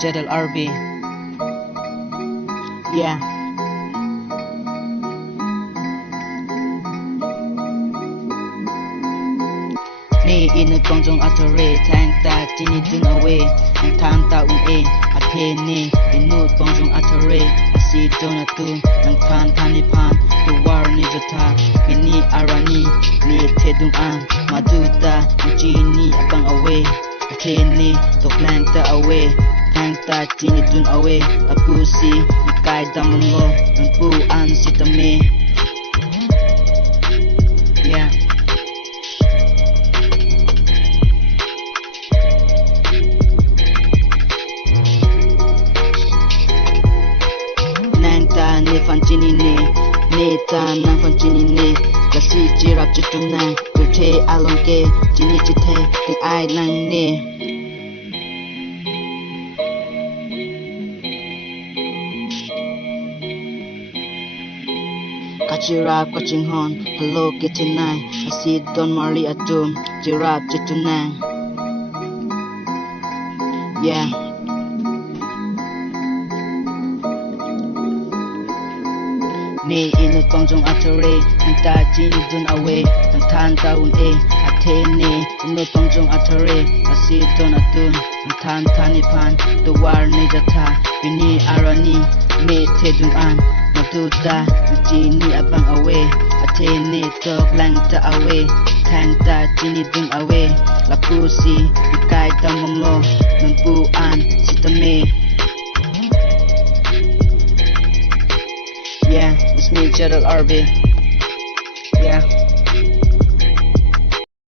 Zlrb. Yeah. Ni in công trong atare thang ta chini dừng away ang tham ta e a the ni in nut công trong atare a si dona tu ang than thani pan tu war ni jatha ini arani ni the dung an maduta chini abang away a the ni to plan ta away thang ta chini dừng away a pusi ni kai dam lo ang pu an sitame. Yeah. Ne fan chini ne ta na fan chini ne la si jirap chitu na tu the along ke chini chithe te ai nang ne kachira coaching hon hello ke tonight I see don marley atum jirap chitu na. Yeah. Ni in công trong atare ang ta chini dun away ang than ta e a the ni in công trong atare a si don atun ang than thani pan to war ni jatha bini arani me the dung an maduta chini abang away a the ni to lang ta away thang ta chini dun away la pusi kai tam lo nun pu an sitame. Yeah, it's me, Zlrb.